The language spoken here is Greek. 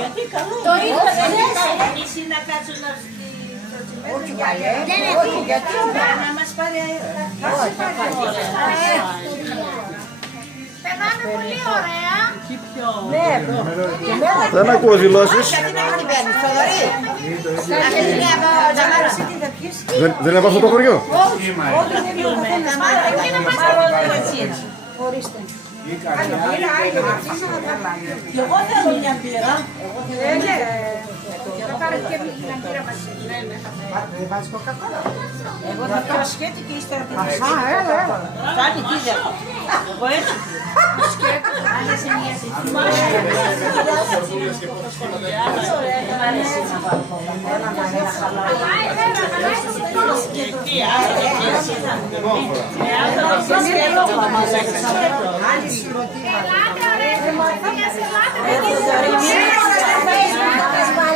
Γιατί καλό. Το ίδιο δεν Εσύ να κάτσω να Όχι πάλι, γιατί να μας πάρει αέρα. Περνάμε πολύ ωραία. Εκεί πιο... Δεν ακούω δηλώσεις. γιατί να μην παίρνεις, Θοδωρή. Δεν είναι από αυτό το χωριό. Ορίστε. Και εγώ θέλω μια πύρα. Θα πάρω και μια πύρα μαζί. Δεν βάζεις κοκακόλα. Εγώ θα πιω σκέτη και ύστερα την Έλα. Φτάνει, τι δεν. Εγώ έτσι. Άλλες ενιαίες. Άλλη σου ρωτήμα. Ελάτε, ωραία. Ελάτε.